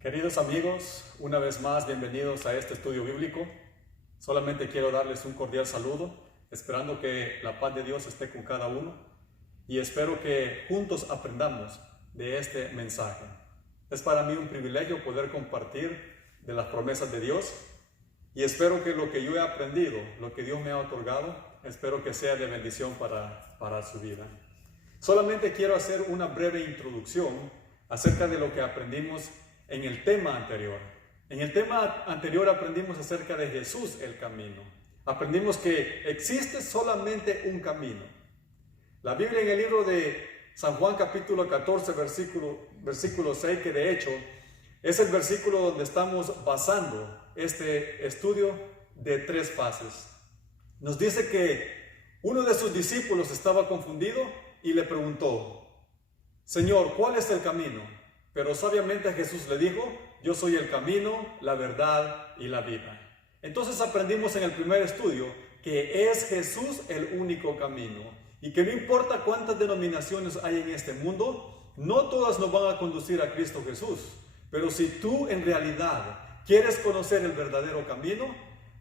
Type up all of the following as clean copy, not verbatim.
Queridos amigos, una vez más bienvenidos a este estudio bíblico. Solamente quiero darles un cordial saludo, esperando que la paz de Dios esté con cada uno y espero que juntos aprendamos de este mensaje. Es para mí un privilegio poder compartir de las promesas de Dios y espero que lo que yo he aprendido, lo que Dios me ha otorgado, espero que sea de bendición para su vida. Solamente quiero hacer una breve introducción acerca de lo que aprendimos en el tema anterior. En el tema anterior aprendimos acerca de Jesús, el camino. Aprendimos que existe solamente un camino. La Biblia en el libro de San Juan capítulo 14, versículo 6, que de hecho es el versículo donde estamos basando este estudio de 3 fases. Nos dice que uno de sus discípulos estaba confundido y le preguntó: Señor, ¿cuál es el camino? Pero sabiamente Jesús le dijo: yo soy el camino, la verdad y la vida. Entonces aprendimos en el primer estudio que es Jesús el único camino y que no importa cuántas denominaciones hay en este mundo, no todas nos van a conducir a Cristo Jesús. Pero si tú en realidad quieres conocer el verdadero camino,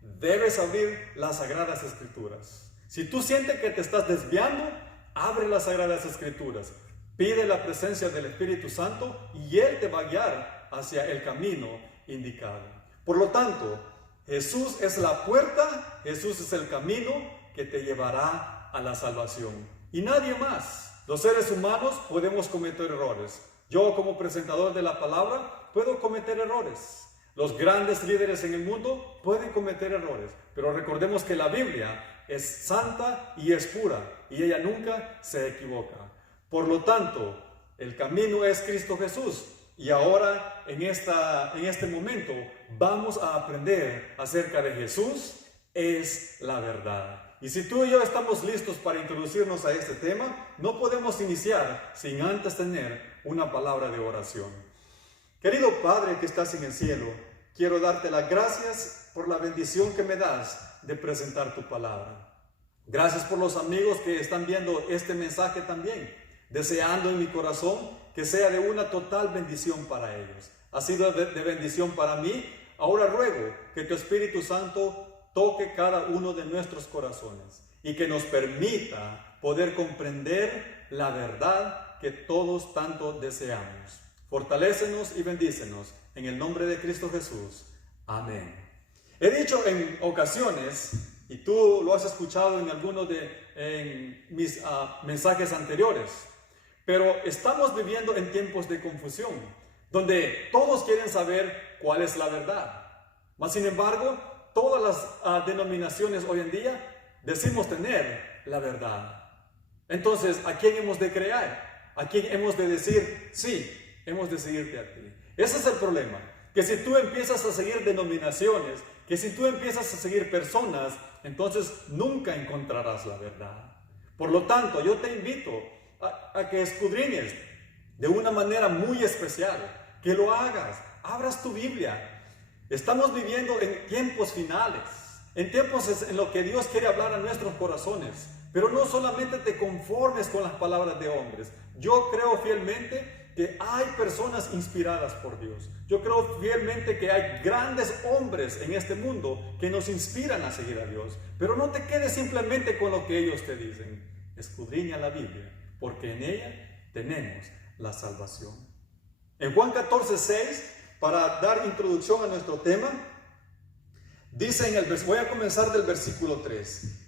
debes abrir las Sagradas Escrituras. Si tú sientes que te estás desviando, abre las Sagradas Escrituras. Pide la presencia del Espíritu Santo y Él te va a guiar hacia el camino indicado. Por lo tanto, Jesús es la puerta, Jesús es el camino que te llevará a la salvación. Y nadie más. Los seres humanos podemos cometer errores. Yo, como presentador de la palabra, puedo cometer errores. Los grandes líderes en el mundo pueden cometer errores. Pero recordemos que la Biblia es santa y es pura y ella nunca se equivoca. Por lo tanto, el camino es Cristo Jesús. Y ahora, en este momento, vamos a aprender acerca de Jesús es la verdad. Y si tú y yo estamos listos para introducirnos a este tema, no podemos iniciar sin antes tener una palabra de oración. Querido Padre que estás en el cielo, quiero darte las gracias por la bendición que me das de presentar tu palabra. Gracias por los amigos que están viendo este mensaje también, deseando en mi corazón que sea de una total bendición para ellos. Ha sido de bendición para mí. Ahora ruego que tu Espíritu Santo toque cada uno de nuestros corazones y que nos permita poder comprender la verdad que todos tanto deseamos. Fortalécenos y bendícenos en el nombre de Cristo Jesús. Amén. He dicho en ocasiones, y tú lo has escuchado en algunos de mis mensajes anteriores, pero estamos viviendo en tiempos de confusión, donde todos quieren saber cuál es la verdad. Mas sin embargo, todas las denominaciones hoy en día decimos tener la verdad. Entonces, ¿a quién hemos de creer? ¿A quién hemos de decir sí? Hemos de seguirte a ti. Ese es el problema, que si tú empiezas a seguir denominaciones, que si tú empiezas a seguir personas, entonces nunca encontrarás la verdad. Por lo tanto, yo te invito a que escudriñes de una manera muy especial, que lo hagas, abras tu Biblia. Estamos viviendo en tiempos finales, en tiempos en los que Dios quiere hablar a nuestros corazones, pero no solamente te conformes con las palabras de hombres. Yo creo fielmente que hay personas inspiradas por Dios. Yo creo fielmente que hay grandes hombres en este mundo que nos inspiran a seguir a Dios, pero no te quedes simplemente con lo que ellos te dicen. Escudriña la Biblia, porque en ella tenemos la salvación. En Juan 14, 6, para dar introducción a nuestro tema, dice voy a comenzar del versículo 3.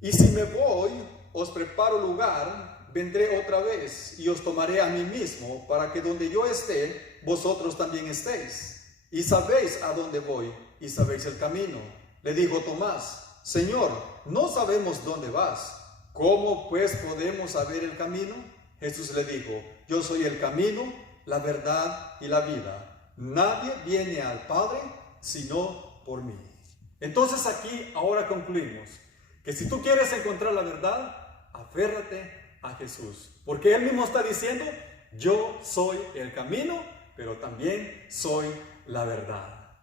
Y si me voy, os preparo lugar, vendré otra vez y os tomaré a mí mismo, para que donde yo esté, vosotros también estéis. Y sabéis a dónde voy, y sabéis el camino. Le dijo Tomás: Señor, no sabemos dónde vas. ¿Cómo pues podemos saber el camino? Jesús le dijo: yo soy el camino, la verdad y la vida. Nadie viene al Padre sino por mí. Entonces aquí ahora concluimos que si tú quieres encontrar la verdad, aférrate a Jesús, porque Él mismo está diciendo: yo soy el camino, pero también soy la verdad.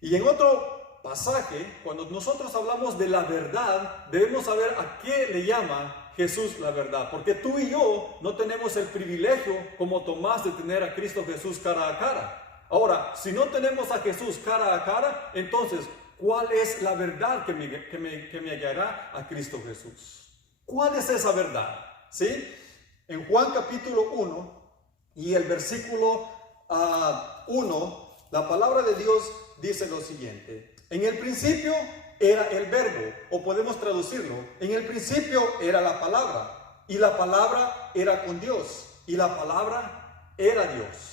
Y en otro pasaje, cuando nosotros hablamos de la verdad, debemos saber a qué le llama Jesús la verdad, porque tú y yo no tenemos el privilegio como Tomás de tener a Cristo Jesús cara a cara. Ahora, si no tenemos a Jesús cara a cara, entonces, ¿cuál es la verdad que me guiará a Cristo Jesús? ¿Cuál es esa verdad? ¿Sí? En Juan capítulo 1 y el versículo 1, la palabra de Dios dice lo siguiente: en el principio era el verbo, o podemos traducirlo, en el principio era la palabra, y la palabra era con Dios, y la palabra era Dios.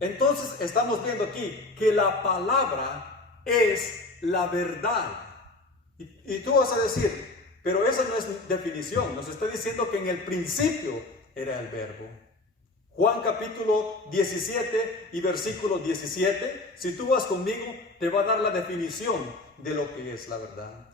Entonces estamos viendo aquí que la palabra es la verdad. Y tú vas a decir, pero esa no es definición, nos está diciendo que en el principio era el verbo. Juan capítulo 17 y versículo 17, si tú vas conmigo, te va a dar la definición de lo que es la verdad.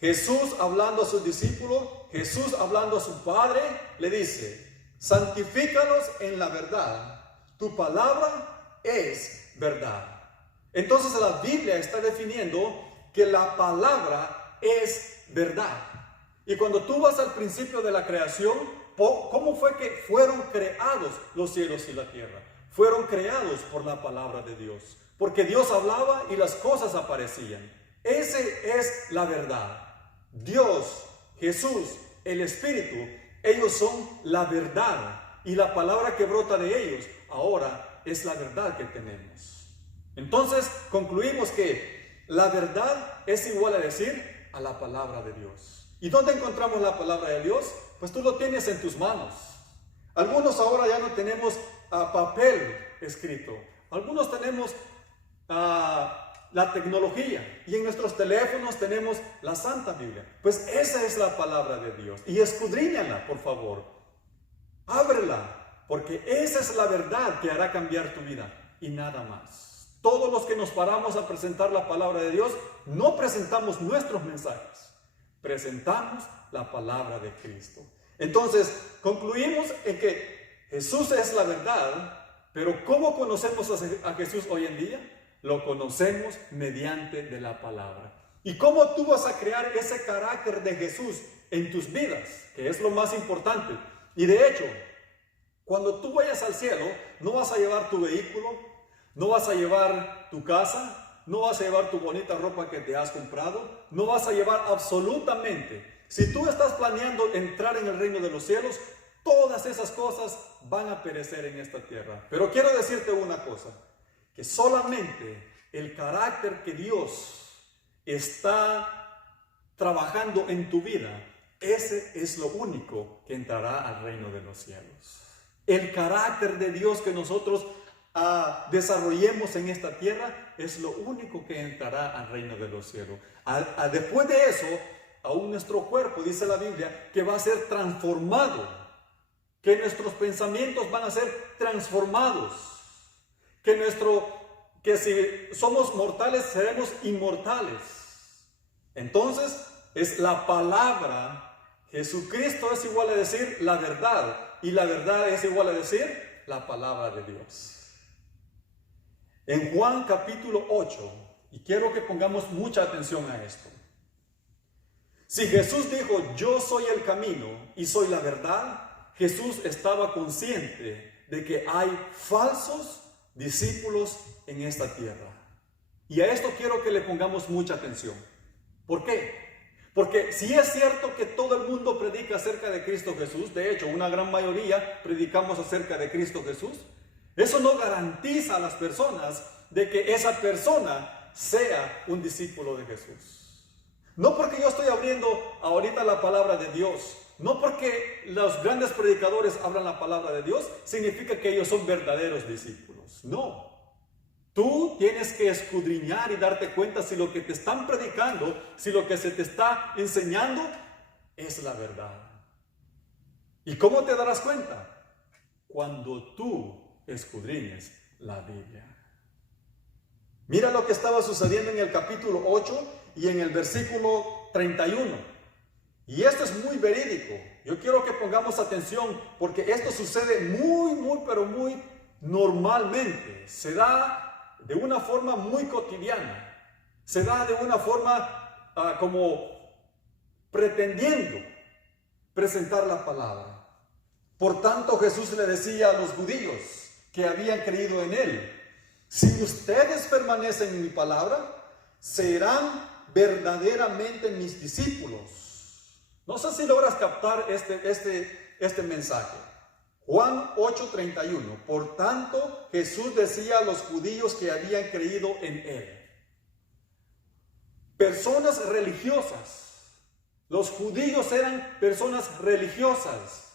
Jesús hablando a sus discípulos, Jesús hablando a su Padre, le dice: santifícalos en la verdad, tu palabra es verdad. Entonces la Biblia está definiendo que la palabra es verdad. Y cuando tú vas al principio de la creación, ¿cómo fue que fueron creados los cielos y la tierra? Fueron creados por la palabra de Dios, porque Dios hablaba y las cosas aparecían. Esa es la verdad. Dios, Jesús, el Espíritu, ellos son la verdad, y la palabra que brota de ellos ahora es la verdad que tenemos. Entonces concluimos que la verdad es igual a decir a la palabra de Dios. ¿Y dónde encontramos la palabra de Dios? Pues tú lo tienes en tus manos. Algunos ahora ya no tenemos papel escrito. Algunos tenemos la tecnología, y en nuestros teléfonos tenemos la Santa Biblia. Pues esa es la palabra de Dios. Y escudriñala, por favor. Ábrela, porque esa es la verdad que hará cambiar tu vida y nada más. Todos los que nos paramos a presentar la palabra de Dios, no presentamos nuestros mensajes. Presentamos la palabra de Cristo. Entonces, concluimos en que Jesús es la verdad, pero ¿cómo conocemos a Jesús hoy en día? Lo conocemos mediante de la palabra. ¿Y cómo tú vas a crear ese carácter de Jesús en tus vidas? Que es lo más importante. Y de hecho, cuando tú vayas al cielo, no vas a llevar tu vehículo, no vas a llevar tu casa, no vas a llevar tu bonita ropa que te has comprado, no vas a llevar absolutamente. Si tú estás planeando entrar en el reino de los cielos, todas esas cosas van a perecer en esta tierra. Pero quiero decirte una cosa, que solamente el carácter que Dios está trabajando en tu vida, ese es lo único que entrará al reino de los cielos. El carácter de Dios que nosotros desarrollemos en esta tierra es lo único que entrará al reino de los cielos. Después de eso, aún nuestro cuerpo, dice la Biblia, que va a ser transformado, que nuestros pensamientos van a ser transformados, que si somos mortales seremos inmortales. Entonces es la palabra. Jesucristo es igual a decir la verdad, y la verdad es igual a decir la palabra de Dios. En Juan capítulo 8, y quiero que pongamos mucha atención a esto. Si Jesús dijo, yo soy el camino y soy la verdad, Jesús estaba consciente de que hay falsos discípulos en esta tierra. Y a esto quiero que le pongamos mucha atención. ¿Por qué? Porque si es cierto que todo el mundo predica acerca de Cristo Jesús, de hecho, una gran mayoría predicamos acerca de Cristo Jesús, eso no garantiza a las personas de que esa persona sea un discípulo de Jesús. No porque yo estoy abriendo ahorita la palabra de Dios, no porque los grandes predicadores hablan la palabra de Dios, significa que ellos son verdaderos discípulos. No. Tú tienes que escudriñar y darte cuenta si lo que te están predicando, si lo que se te está enseñando es la verdad. ¿Y cómo te darás cuenta? Cuando tú escudriñes la Biblia. Mira lo que estaba sucediendo en el capítulo 8 y en el versículo 31. Y esto es muy verídico. Yo quiero que pongamos atención porque esto sucede pero muy normalmente. Se da de una forma muy cotidiana. Se da de una forma como pretendiendo presentar la palabra. Por tanto, Jesús le decía a los judíos que habían creído en él: Si ustedes permanecen en mi palabra, serán verdaderamente mis discípulos. No sé si logras captar este mensaje. Juan 8:31. Por tanto, Jesús decía a los judíos que habían creído en él. Personas religiosas. Los judíos eran personas religiosas,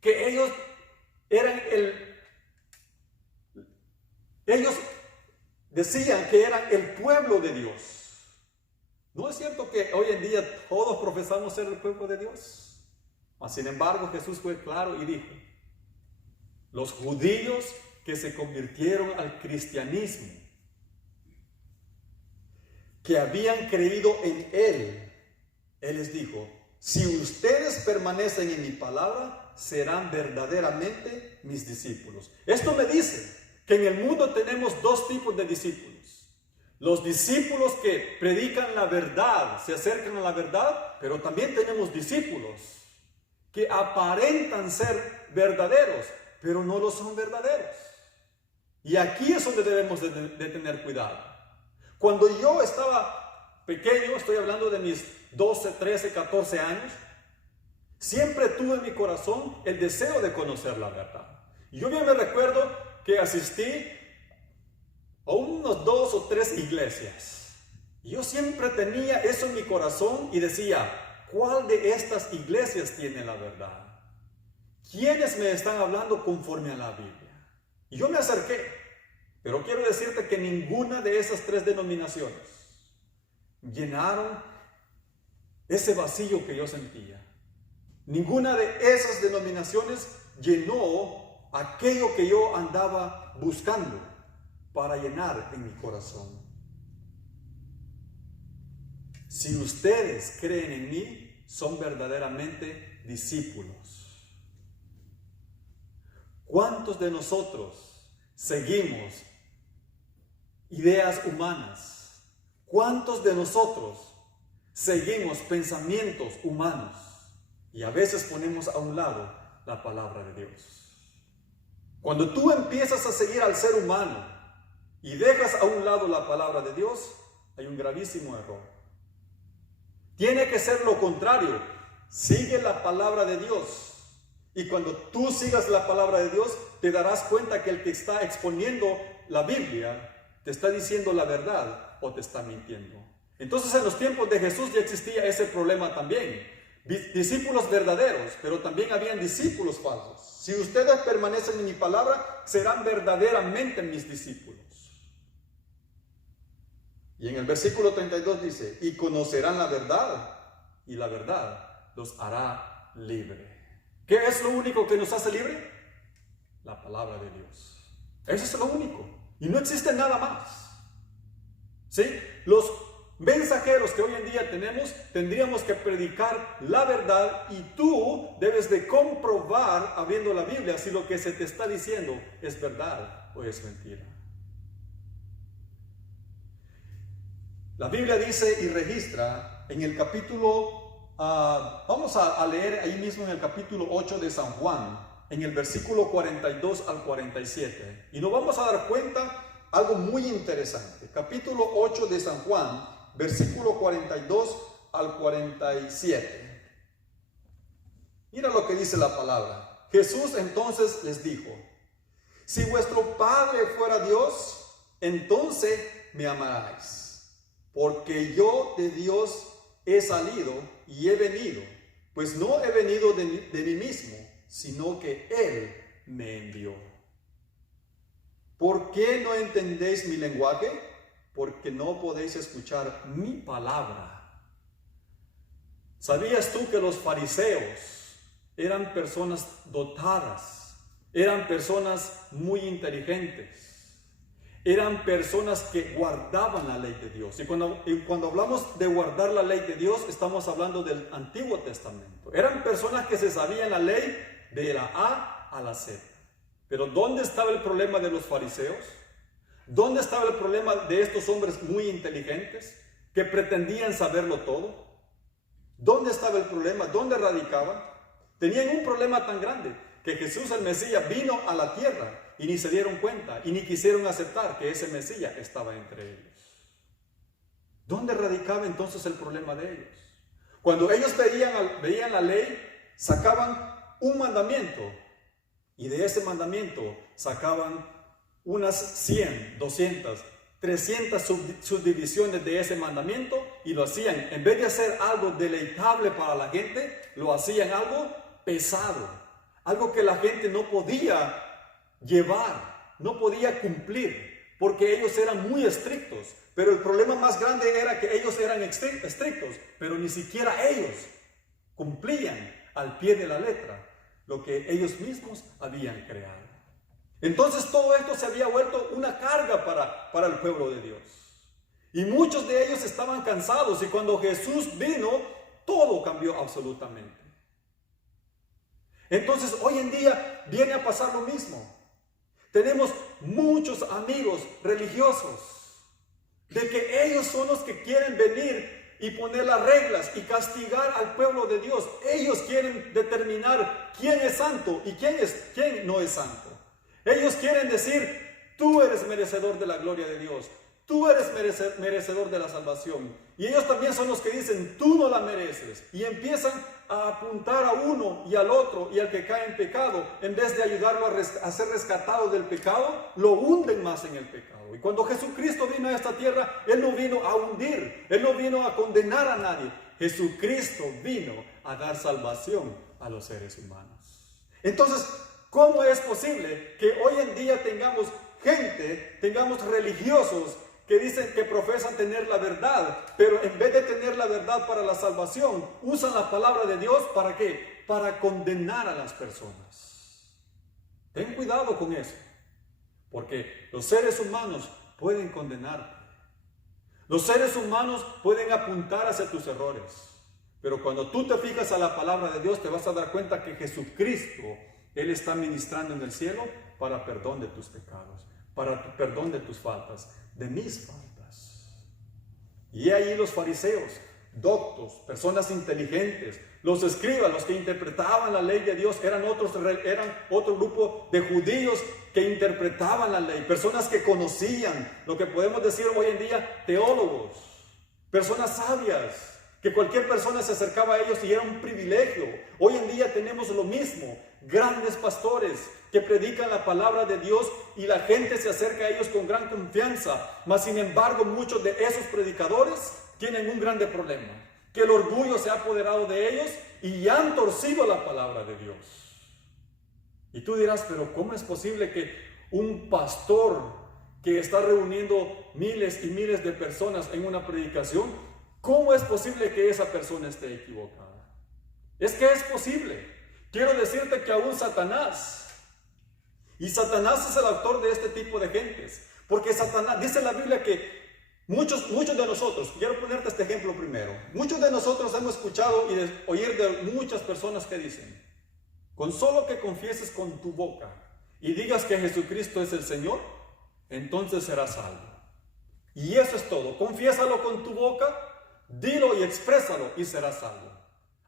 que ellos decían que eran el pueblo de Dios. ¿No es cierto que hoy en día todos profesamos ser el pueblo de Dios? Mas, sin embargo, Jesús fue claro y dijo: los judíos que se convirtieron al cristianismo, que habían creído en él, él les dijo: si ustedes permanecen en mi palabra, serán verdaderamente mis discípulos. Esto me dice que en el mundo tenemos dos tipos de discípulos. Los discípulos que predican la verdad, se acercan a la verdad, pero también tenemos discípulos que aparentan ser verdaderos, pero no lo son verdaderos. Y aquí es donde debemos de tener cuidado. Cuando yo estaba pequeño, estoy hablando de mis 12, 13, 14 años, siempre tuve en mi corazón el deseo de conocer la verdad. Yo bien me recuerdo que asistí a unos 2 o 3 iglesias. Yo siempre tenía eso en mi corazón y decía: ¿cuál de estas iglesias tiene la verdad? ¿Quiénes me están hablando conforme a la Biblia? Y yo me acerqué, pero quiero decirte que ninguna de esas 3 denominaciones llenaron ese vacío que yo sentía. Ninguna de esas denominaciones llenó aquello que yo andaba buscando para llenar en mi corazón. Si ustedes creen en mí, son verdaderamente discípulos. ¿Cuántos de nosotros seguimos ideas humanas? ¿Cuántos de nosotros seguimos pensamientos humanos? Y a veces ponemos a un lado la palabra de Dios. Cuando tú empiezas a seguir al ser humano y dejas a un lado la palabra de Dios, hay un gravísimo error. Tiene que ser lo contrario. Sigue la palabra de Dios. Y cuando tú sigas la palabra de Dios, te darás cuenta que el que está exponiendo la Biblia te está diciendo la verdad o te está mintiendo. Entonces, en los tiempos de Jesús ya existía ese problema también. Discípulos verdaderos, pero también habían discípulos falsos. Si ustedes permanecen en mi palabra, serán verdaderamente mis discípulos. Y en el versículo 32 dice: y conocerán la verdad, y la verdad los hará libre. ¿Qué es lo único que nos hace libre? La palabra de Dios. Eso es lo único. Y no existe nada más. ¿Sí? Los mensajeros que hoy en día tenemos, tendríamos que predicar la verdad, y tú debes de comprobar, abriendo la Biblia, si lo que se te está diciendo es verdad o es mentira. La Biblia dice y registra en el capítulo, vamos a leer ahí mismo en el capítulo 8 de San Juan, en el versículo 42 al 47. Y nos vamos a dar cuenta algo muy interesante. Capítulo 8 de San Juan, versículo 42 al 47. Mira lo que dice la palabra. Jesús entonces les dijo: si vuestro Padre fuera Dios, entonces me amaráis. Porque yo de Dios he salido y he venido, pues no he venido de mí mismo, sino que Él me envió. ¿Por qué no entendéis mi lenguaje? Porque no podéis escuchar mi palabra. ¿Sabías tú que los fariseos eran personas dotadas? Eran personas muy inteligentes. Eran personas que guardaban la ley de Dios. Y cuando hablamos de guardar la ley de Dios, estamos hablando del Antiguo Testamento. Eran personas que se sabían la ley de la A a la Z. Pero ¿dónde estaba el problema de los fariseos? ¿Dónde estaba el problema de estos hombres muy inteligentes que pretendían saberlo todo? ¿Dónde estaba el problema? ¿Dónde radicaban? Tenían un problema tan grande que Jesús el Mesías vino a la tierra y ni se dieron cuenta y ni quisieron aceptar que ese Mesías estaba entre ellos. ¿Dónde radicaba entonces el problema de ellos? Cuando ellos veían la ley, sacaban un mandamiento y de ese mandamiento sacaban unas 100, 200, 300 subdivisiones de ese mandamiento y lo hacían, en vez de hacer algo deleitable para la gente, lo hacían algo pesado, algo que la gente no podía llevar, no podía cumplir, porque ellos eran muy estrictos. Pero el problema más grande era que ellos eran estrictos, pero ni siquiera ellos cumplían al pie de la letra lo que ellos mismos habían creado. Entonces todo esto se había vuelto una carga para el pueblo de Dios. Y muchos de ellos estaban cansados y cuando Jesús vino, todo cambió absolutamente. Entonces hoy en día viene a pasar lo mismo. Tenemos muchos amigos religiosos de que ellos son los que quieren venir y poner las reglas y castigar al pueblo de Dios. Ellos quieren determinar quién es santo y quién no es santo. Ellos quieren decir, tú eres merecedor de la gloria de Dios, tú eres merecedor de la salvación. Y ellos también son los que dicen, tú no la mereces. Y empiezan a apuntar a uno y al otro y al que cae en pecado. En vez de ayudarlo a ser rescatado del pecado, lo hunden más en el pecado. Y cuando Jesucristo vino a esta tierra, Él no vino a hundir, Él no vino a condenar a nadie. Jesucristo vino a dar salvación a los seres humanos. Entonces, ¿cómo es posible que hoy en día tengamos religiosos que dicen que profesan tener la verdad, pero en vez de tener la verdad para la salvación, usan la palabra de Dios ¿para qué? Para condenar a las personas? Ten cuidado con eso, porque los seres humanos pueden condenarte. Los seres humanos pueden apuntar hacia tus errores, pero cuando tú te fijas a la palabra de Dios, te vas a dar cuenta que Jesucristo, Él está ministrando en el cielo para perdón de tus pecados, para perdón de tus faltas, de mis faltas. Y ahí los fariseos, doctos, personas inteligentes, los escribas, los que interpretaban la ley de Dios, eran otro grupo de judíos que interpretaban la ley, personas que conocían, lo que podemos decir hoy en día, teólogos, personas sabias, que cualquier persona se acercaba a ellos y era un privilegio. Hoy en día tenemos lo mismo, grandes pastores que predican la palabra de Dios y la gente se acerca a ellos con gran confianza. Mas sin embargo, muchos de esos predicadores tienen un grande problema, que el orgullo se ha apoderado de ellos y han torcido la palabra de Dios. Y tú dirás, pero ¿cómo es posible que un pastor que está reuniendo miles y miles de personas en una predicación, cómo es posible que esa persona esté equivocada? Es que es posible. Quiero decirte que aún Satanás, y Satanás es el autor de este tipo de gentes, porque Satanás, dice la Biblia que muchos de nosotros, quiero ponerte este ejemplo primero, muchos de nosotros hemos escuchado y oír de muchas personas que dicen, con solo que confieses con tu boca y digas que Jesucristo es el Señor, entonces serás salvo. Y eso es todo, confiésalo con tu boca, dilo y exprésalo y serás salvo.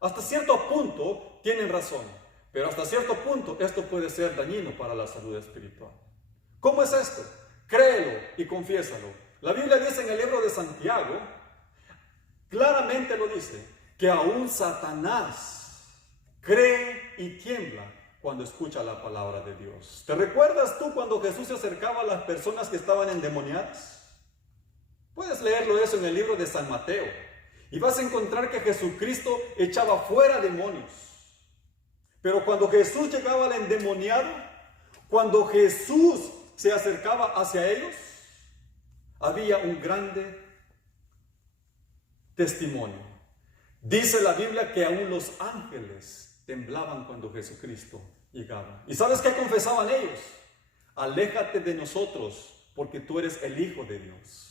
Hasta cierto punto tienen razón, pero hasta cierto punto esto puede ser dañino para la salud espiritual. ¿Cómo es esto? Créelo y confiésalo. La Biblia dice en el libro de Santiago, claramente lo dice, que aún Satanás cree y tiembla cuando escucha la palabra de Dios. ¿Te recuerdas tú cuando Jesús se acercaba a las personas que estaban endemoniadas? Puedes leerlo eso en el libro de San Mateo. Y vas a encontrar que Jesucristo echaba fuera demonios. Pero cuando Jesús llegaba al endemoniado, cuando Jesús se acercaba hacia ellos, había un grande testimonio. Dice la Biblia que aún los ángeles temblaban cuando Jesucristo llegaba. ¿Y sabes qué confesaban ellos? Aléjate de nosotros, porque tú eres el Hijo de Dios.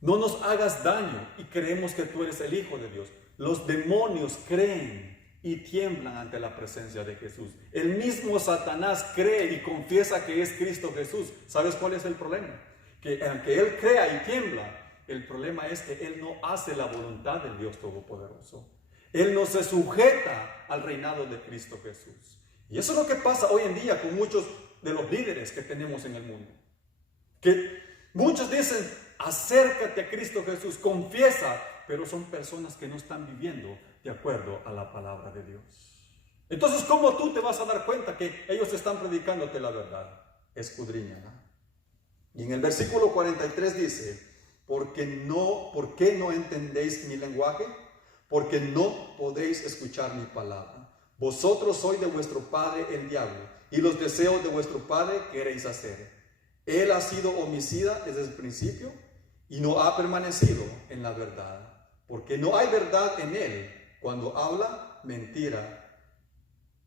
No nos hagas daño y creemos que tú eres el Hijo de Dios. Los demonios creen y tiemblan ante la presencia de Jesús. El mismo Satanás cree y confiesa que es Cristo Jesús. ¿Sabes cuál es el problema? Que aunque él crea y tiembla, el problema es que él no hace la voluntad del Dios Todopoderoso. Él no se sujeta al reinado de Cristo Jesús. Y eso es lo que pasa hoy en día con muchos de los líderes que tenemos en el mundo. Que muchos dicen, acércate a Cristo Jesús, confiesa, pero son personas que no están viviendo de acuerdo a la palabra de Dios. Entonces, ¿cómo tú te vas a dar cuenta que ellos están predicándote la verdad? Escudriñala. Y en el versículo 43 dice, ¿por qué no entendéis mi lenguaje? Porque no podéis escuchar mi palabra. Vosotros sois de vuestro padre el diablo, y los deseos de vuestro padre queréis hacer. Él ha sido homicida desde el principio y no ha permanecido en la verdad, porque no hay verdad en él. Cuando habla mentira,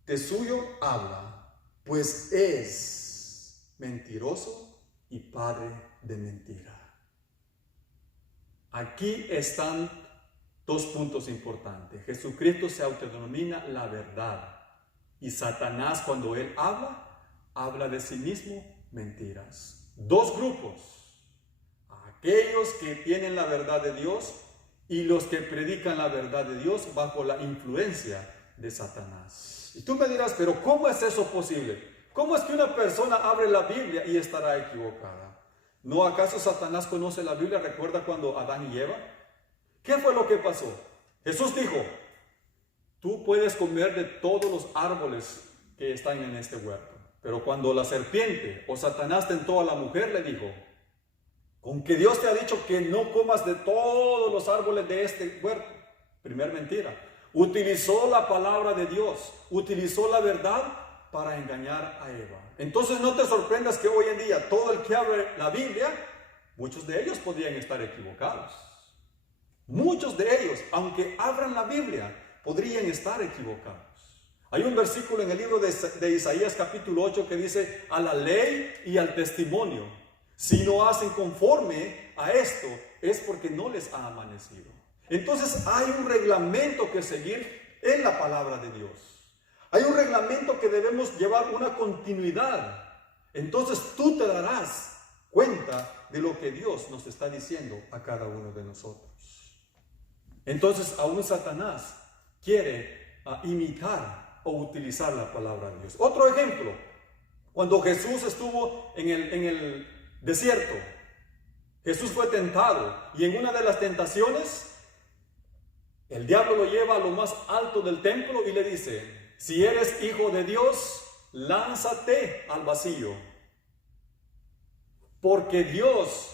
de suyo habla, pues es mentiroso y padre de mentira. Aquí están dos puntos importantes. Jesucristo se autodenomina la verdad, y Satanás, cuando él habla de sí mismo mentiras. Dos grupos: aquellos que tienen la verdad de Dios y los que predican la verdad de Dios bajo la influencia de Satanás. Y tú me dirás, pero ¿cómo es eso posible? ¿Cómo es que una persona abre la Biblia y estará equivocada? ¿No acaso Satanás conoce la Biblia? ¿Recuerda cuando Adán y Eva? ¿Qué fue lo que pasó? Jesús dijo, tú puedes comer de todos los árboles que están en este huerto. Pero cuando la serpiente o Satanás tentó a la mujer, le dijo, ¿con que Dios te ha dicho que no comas de todos los árboles de este huerto? Primer mentira. Utilizó la palabra de Dios, utilizó la verdad para engañar a Eva. Entonces no te sorprendas que hoy en día todo el que abre la Biblia, muchos de ellos podrían estar equivocados. Muchos de ellos, aunque abran la Biblia, podrían estar equivocados. Hay un versículo en el libro de Isaías capítulo 8 que dice, a la ley y al testimonio, si no hacen conforme a esto, es porque no les ha amanecido. Entonces hay un reglamento que seguir en la palabra de Dios. Hay un reglamento que debemos llevar una continuidad. Entonces tú te darás cuenta de lo que Dios nos está diciendo a cada uno de nosotros. Entonces aún Satanás quiere imitar o utilizar la palabra de Dios. Otro ejemplo, cuando Jesús estuvo en el desierto, Jesús fue tentado y en una de las tentaciones el diablo lo lleva a lo más alto del templo y le dice, si eres hijo de Dios, lánzate al vacío. Porque Dios,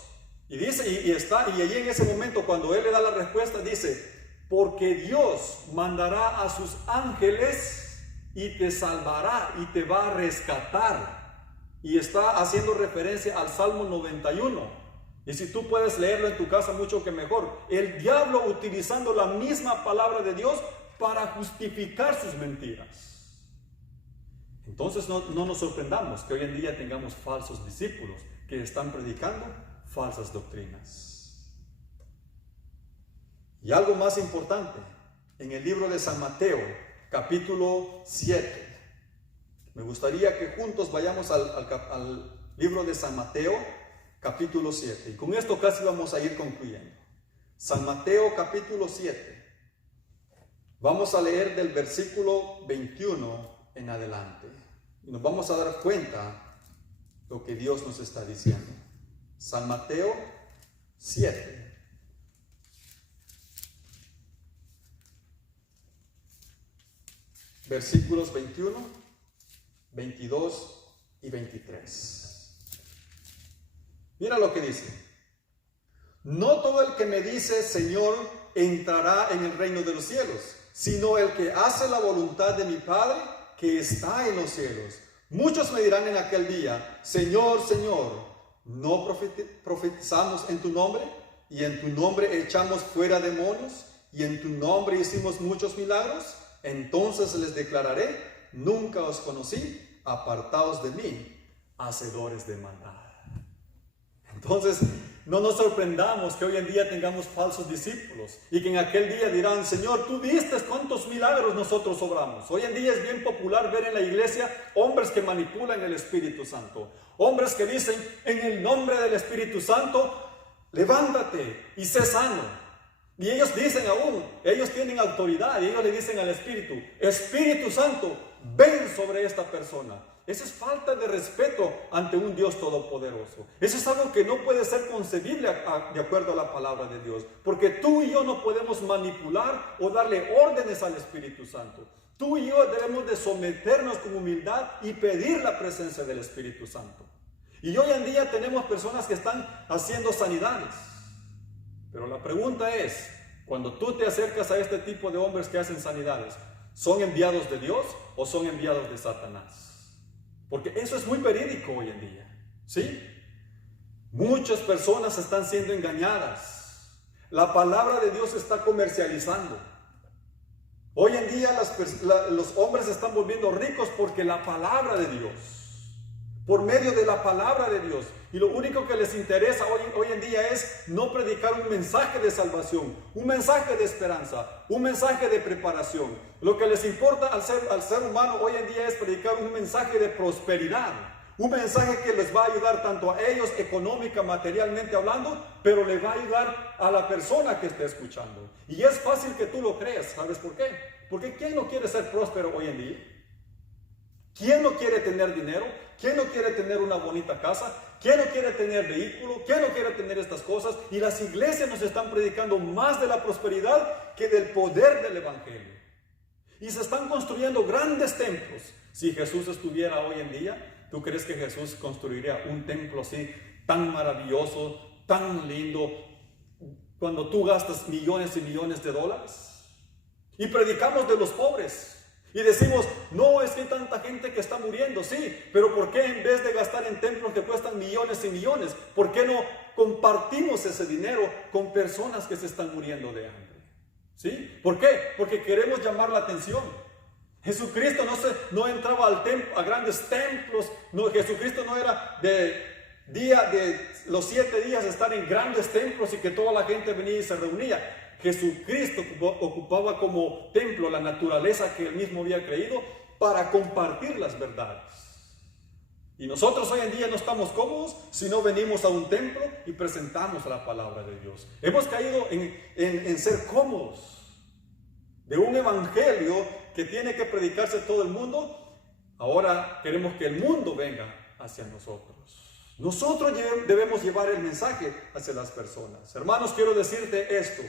y allí en ese momento cuando él le da la respuesta dice, porque Dios mandará a sus ángeles y te salvará y te va a rescatar. Y está haciendo referencia al Salmo 91. Y si tú puedes leerlo en tu casa, mucho que mejor. El diablo utilizando la misma palabra de Dios para justificar sus mentiras. Entonces no nos sorprendamos que hoy en día tengamos falsos discípulos que están predicando falsas doctrinas. Y algo más importante, en el libro de San Mateo, capítulo 7. Me gustaría que juntos vayamos al libro de San Mateo, capítulo 7. Y con esto casi vamos a ir concluyendo. San Mateo, capítulo 7. Vamos a leer del versículo 21 en adelante. Y nos vamos a dar cuenta lo que Dios nos está diciendo. San Mateo 7. Versículos 21, 22 y 23. Mira lo que dice. No todo el que me dice Señor entrará en el reino de los cielos, sino el que hace la voluntad de mi Padre que está en los cielos. Muchos me dirán en aquel día, Señor, Señor, ¿no profetizamos en tu nombre? Y en tu nombre echamos fuera demonios, y en tu nombre hicimos muchos milagros. Entonces les declararé, nunca os conocí, apartaos de mí, hacedores de maldad. Entonces, no nos sorprendamos que hoy en día tengamos falsos discípulos y que en aquel día dirán, Señor, tú viste cuántos milagros nosotros obramos. Hoy en día es bien popular ver en la iglesia hombres que manipulan el Espíritu Santo. Hombres que dicen, en el nombre del Espíritu Santo, levántate y sé sano. Y ellos dicen aún, ellos tienen autoridad y ellos le dicen al Espíritu, Espíritu Santo, ven sobre esta persona. Eso es falta de respeto ante un Dios todopoderoso. Eso es algo que no puede ser concebible de acuerdo a la palabra de Dios. Porque tú y yo no podemos manipular o darle órdenes al Espíritu Santo. Tú y yo debemos de someternos con humildad y pedir la presencia del Espíritu Santo. Y hoy en día tenemos personas que están haciendo sanidades. Pero la pregunta es, cuando tú te acercas a este tipo de hombres que hacen sanidades, ¿son enviados de Dios o son enviados de Satanás? Porque eso es muy verídico hoy en día, ¿sí? Muchas personas están siendo engañadas. La palabra de Dios se está comercializando. Hoy en día los hombres se están volviendo ricos porque la palabra de Dios, por medio de la palabra de Dios. Y lo único que les interesa hoy en día es no predicar un mensaje de salvación, un mensaje de esperanza, un mensaje de preparación. Lo que les importa al ser humano hoy en día es predicar un mensaje de prosperidad, un mensaje que les va a ayudar tanto a ellos económica, materialmente hablando, pero le va a ayudar a la persona que esté escuchando. Y es fácil que tú lo creas. ¿Sabes por qué? Porque ¿quién no quiere ser próspero hoy en día? ¿Quién no quiere tener dinero? ¿Quién no quiere tener una bonita casa? ¿Quién no quiere tener vehículo? ¿Quién no quiere tener estas cosas? Y las iglesias nos están predicando más de la prosperidad que del poder del evangelio. Y se están construyendo grandes templos. Si Jesús estuviera hoy en día, ¿tú crees que Jesús construiría un templo así tan maravilloso, tan lindo, cuando tú gastas millones y millones de dólares? Y predicamos de los pobres. Y decimos, no, es que hay tanta gente que está muriendo, sí, pero ¿por qué en vez de gastar en templos que cuestan millones y millones, por qué no compartimos ese dinero con personas que se están muriendo de hambre? ¿Sí? ¿Por qué? Porque queremos llamar la atención. Jesucristo no entraba a grandes templos, no, Jesucristo no era de los 7 días estar en grandes templos y que toda la gente venía y se reunía. Jesucristo ocupaba como templo la naturaleza que él mismo había creído para compartir las verdades. Y nosotros hoy en día no estamos cómodos si no venimos a un templo y presentamos la palabra de Dios. Hemos caído en ser cómodos de un evangelio que tiene que predicarse a todo el mundo. Ahora queremos que el mundo venga hacia nosotros. Nosotros debemos llevar el mensaje hacia las personas. Hermanos, quiero decirte esto.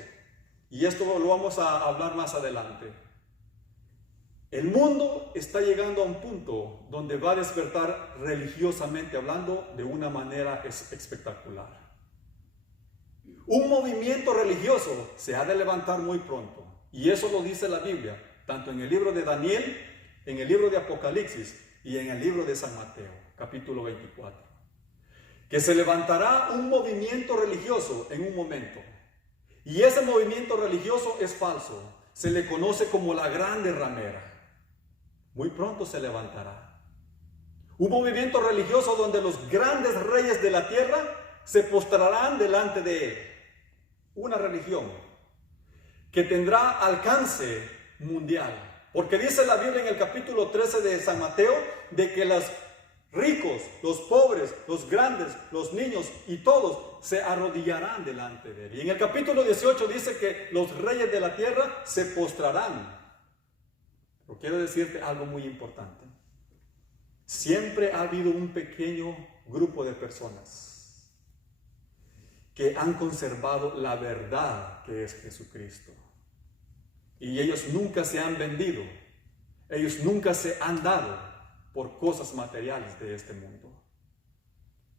Y esto lo vamos a hablar más adelante. El mundo está llegando a un punto donde va a despertar religiosamente hablando de una manera espectacular. Un movimiento religioso se ha de levantar muy pronto. Y eso lo dice la Biblia, tanto en el libro de Daniel, en el libro de Apocalipsis y en el libro de San Mateo, capítulo 24. Que se levantará un movimiento religioso en un momento. Y ese movimiento religioso es falso. Se le conoce como la grande ramera. Muy pronto se levantará. Un movimiento religioso donde los grandes reyes de la tierra se postrarán delante de él. Una religión que tendrá alcance mundial. Porque dice la Biblia en el capítulo 13 de San Mateo de que los ricos, los pobres, los grandes, los niños y todos se arrodillarán delante de él. Y en el capítulo 18 dice que los reyes de la tierra se postrarán. Pero quiero decirte algo muy importante. Siempre ha habido un pequeño grupo de personas que han conservado la verdad que es Jesucristo. Y ellos nunca se han vendido. Ellos nunca se han dado por cosas materiales de este mundo.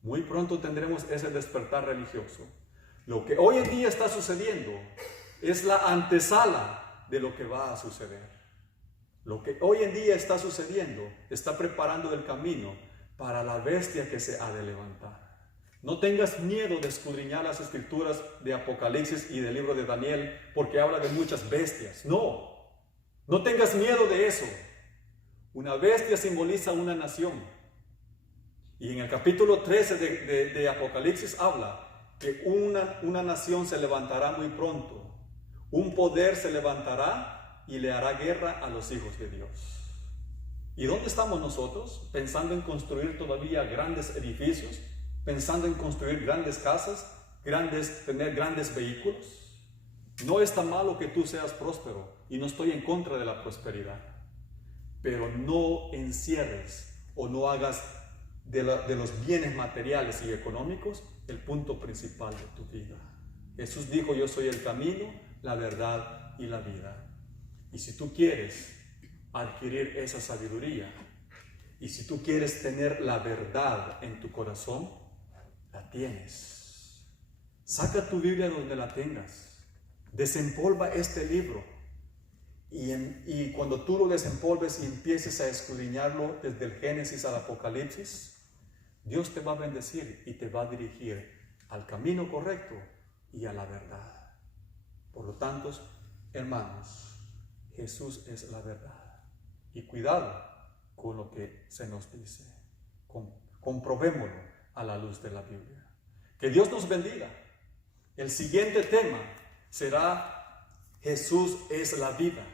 Muy pronto tendremos ese despertar religioso. Lo que hoy en día está sucediendo es la antesala de lo que va a suceder. Lo que hoy en día está sucediendo está preparando el camino para la bestia que se ha de levantar. No tengas miedo de escudriñar las escrituras de Apocalipsis y del libro de Daniel porque habla de muchas bestias. No tengas miedo de eso. Una bestia simboliza una nación. Y en el capítulo 13 de Apocalipsis habla que una nación se levantará muy pronto. Un poder se levantará y le hará guerra a los hijos de Dios. ¿Y dónde estamos nosotros? Pensando en construir todavía grandes edificios, pensando en construir grandes casas, tener grandes vehículos. No está malo que tú seas próspero y no estoy en contra de la prosperidad. Pero no encierres o no hagas de los bienes materiales y económicos el punto principal de tu vida. Jesús dijo: yo soy el camino, la verdad y la vida. Y si tú quieres adquirir esa sabiduría, y si tú quieres tener la verdad en tu corazón, la tienes. Saca tu Biblia donde la tengas. Desempolva este libro. Y cuando tú lo desempolves y empieces a escudriñarlo desde el Génesis al Apocalipsis, Dios te va a bendecir y te va a dirigir al camino correcto y a la verdad. Por lo tanto, hermanos, Jesús es la verdad. Y cuidado con lo que se nos dice. Comprobémoslo a la luz de la Biblia. Que Dios nos bendiga. El siguiente tema será: Jesús es la vida.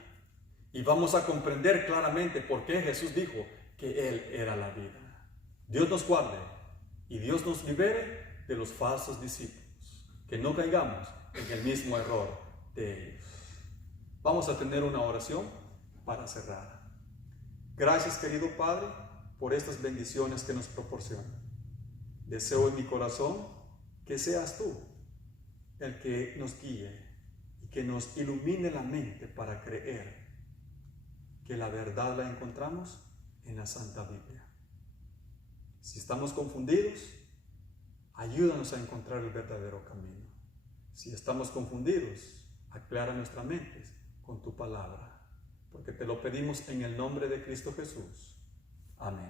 Y vamos a comprender claramente por qué Jesús dijo que Él era la vida. Dios nos guarde y Dios nos libere de los falsos discípulos. Que no caigamos en el mismo error de ellos. Vamos a tener una oración para cerrar. Gracias, querido Padre, por estas bendiciones que nos proporcionan. Deseo en mi corazón que seas tú el que nos guíe y que nos ilumine la mente para creer que la verdad la encontramos en la Santa Biblia. Si estamos confundidos, ayúdanos a encontrar el verdadero camino. Si estamos confundidos, aclara nuestras mentes con tu palabra, porque te lo pedimos en el nombre de Cristo Jesús. Amén.